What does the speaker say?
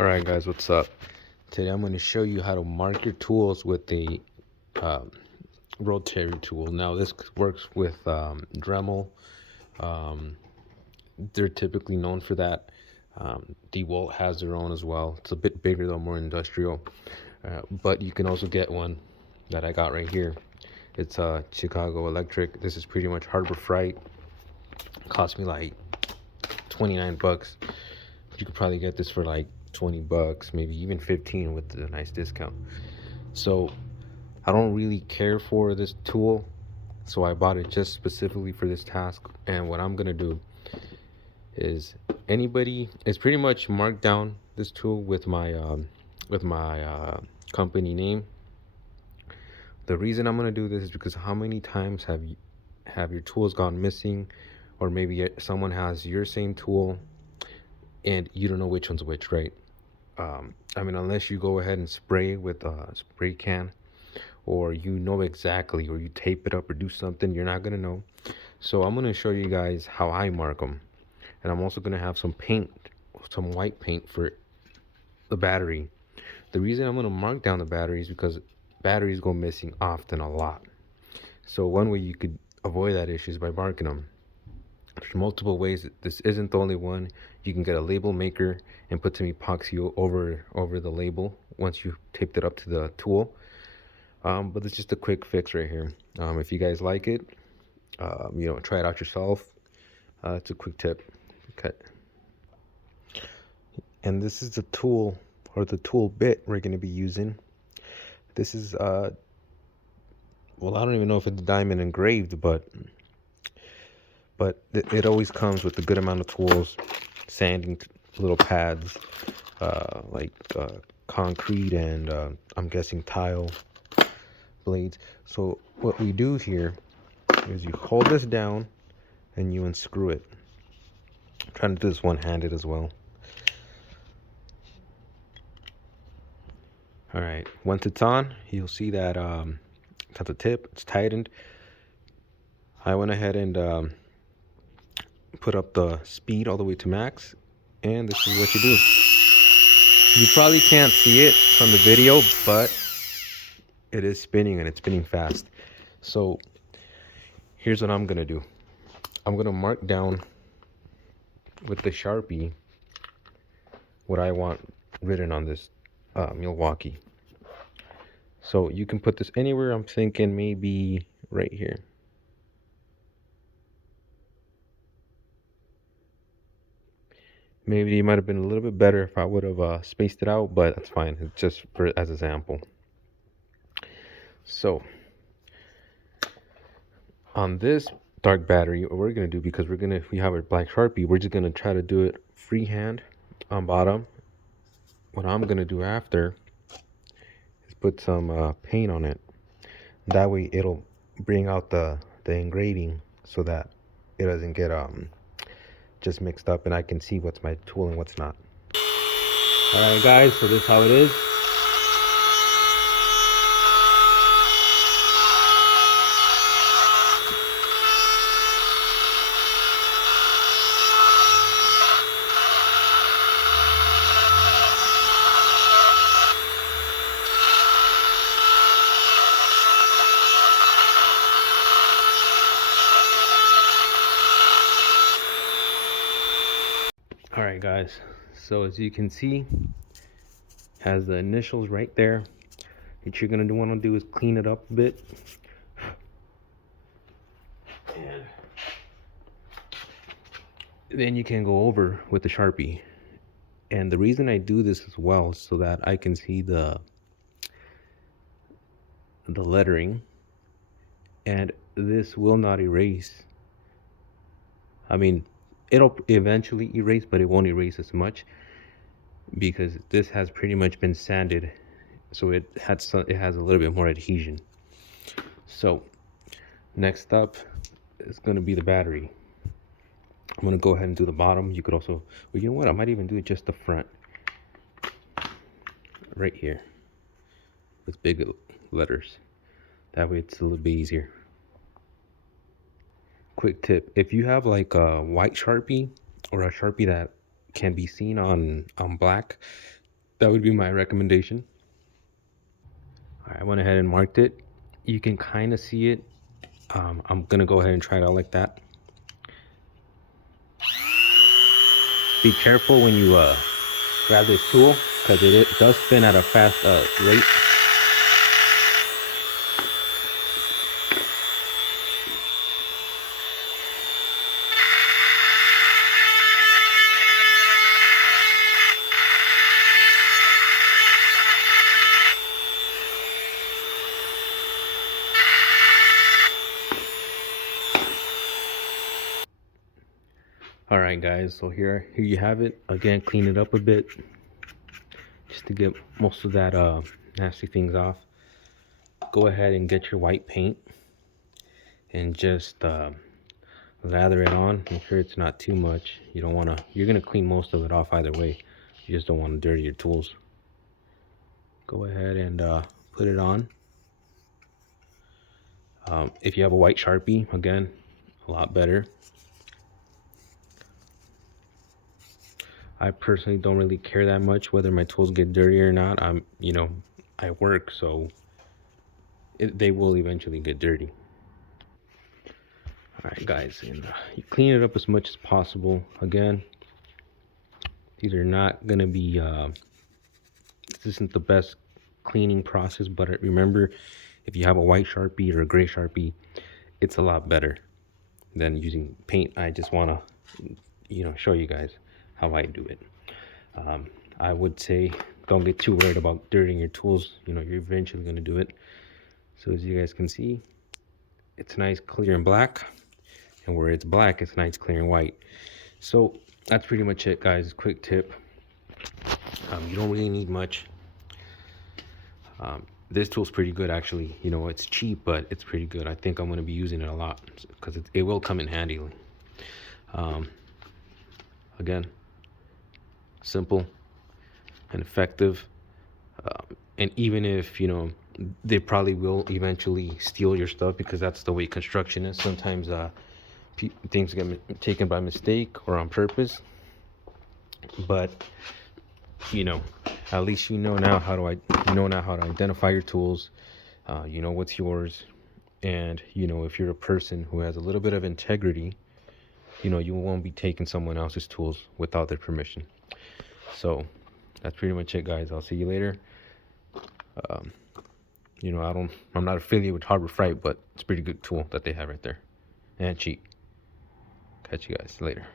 Alright guys, what's up? Today I'm going to show you how to mark your tools with the um, rotary tool. Now this works with Dremel. Um, they're typically known for that. DeWalt has their own as well. It's a bit bigger though, more industrial. But you can also get one that I got right here. It's Chicago Electric. This is pretty much Harbor Freight. Cost me like 29 bucks. You could probably get this for like 20 bucks, maybe even 15 with a nice discount. So I don't really care for this tool, so I bought it just specifically for this task. And what I'm gonna do is it's pretty much marked down this tool with my company name. The reason I'm gonna do this is because how many times have your tools gone missing, or maybe someone has your same tool and you don't know which one's which, right? I mean, unless you go ahead and spray with a spray can, or you know exactly, or you tape it up or do something, you're not gonna know. So I'm gonna show you guys how I mark them, and I'm also gonna have some paint, some white paint for the battery. The reason I'm gonna mark down the battery is because batteries go missing often, a lot. So one way you could avoid that issue is by marking them. There's multiple ways. This isn't the only one. You can get a label maker and put some epoxy over the label once you taped it up to the tool. But it's just a quick fix right here. If you guys like it, try it out yourself. It's a quick tip. Okay. And this is the tool, or the tool bit we're going to be using. This is well, I don't even know if it's diamond engraved, but it always comes with a good amount of tools, sanding little pads, like concrete and I'm guessing tile blades. So what we do here is you hold this down and you unscrew it. I'm trying to do this one-handed as well. All right, once it's on, you'll see that it's at the tip, it's tightened. I went ahead and put up the speed all the way to max, and this is what you do. You probably can't see it from the video, but it is spinning, and it's spinning fast. So here's what I'm gonna do. I'm gonna mark down with the Sharpie what I want written on this Milwaukee. So you can put this anywhere. I'm thinking maybe right here. Maybe it might have been a little bit better if I would have spaced it out, but that's fine. It's just as a sample. So on this dark battery, what we're gonna do, because we have a black Sharpie, we're just gonna try to do it freehand on bottom. What I'm gonna do after is put some paint on it. That way it'll bring out the engraving so that it doesn't get just mixed up, and I can see what's my tool and what's not. All right guys, so this is how it is. All right guys, so as you can see, has the initials right there. What you're gonna want to do is clean it up a bit, and then you can go over with the Sharpie. And the reason I do this as well is so that I can see the lettering, and this will not erase. I mean, it'll eventually erase, but it won't erase as much because this has pretty much been sanded, so it has a little bit more adhesion. So next up is going to be the battery. I'm going to go ahead and do the bottom. You could also, well, you know what, I might even do just the front right here with big letters. That way it's a little bit easier. Quick tip, if you have like a white Sharpie or a Sharpie that can be seen on black, That would be my recommendation. All right, I went ahead and marked it. You can kind of see it. I'm gonna go ahead and try it out like that. Be careful when you grab this tool, because it does spin at a fast rate. All right, guys, so here you have it. Again, clean it up a bit just to get most of that nasty things off. Go ahead and get your white paint and just lather it on. Make sure it's not too much. You don't want to, you're going to clean most of it off either way. You just don't want to dirty your tools. Go ahead and put it on. If you have a white Sharpie, again, a lot better. I personally don't really care that much whether my tools get dirty or not. I work, so they will eventually get dirty. All right, guys, and you clean it up as much as possible. Again, these are not gonna be. This isn't the best cleaning process, but remember, if you have a white Sharpie or a gray Sharpie, it's a lot better than using paint. I just want to, show you guys how I do it. I would say don't get too worried about dirtying your tools. You're eventually going to do it. So as you guys can see, it's nice, clear, and black. And where it's black, it's nice, clear, and white. So that's pretty much it, guys. Quick tip. You don't really need much. This tool's pretty good, actually. It's cheap, but it's pretty good. I think I'm going to be using it a lot because it will come in handy. Again, simple and effective. And even if, they probably will eventually steal your stuff, because that's the way construction is. Sometimes things get taken by mistake or on purpose. But, at least you know now how to identify your tools. You know what's yours. And, if you're a person who has a little bit of integrity, you won't be taking someone else's tools without their permission. So that's pretty much it, guys. I'll see you later. I'm not affiliated with Harbor Freight, but it's a pretty good tool that they have right there, and cheap. Catch you guys later.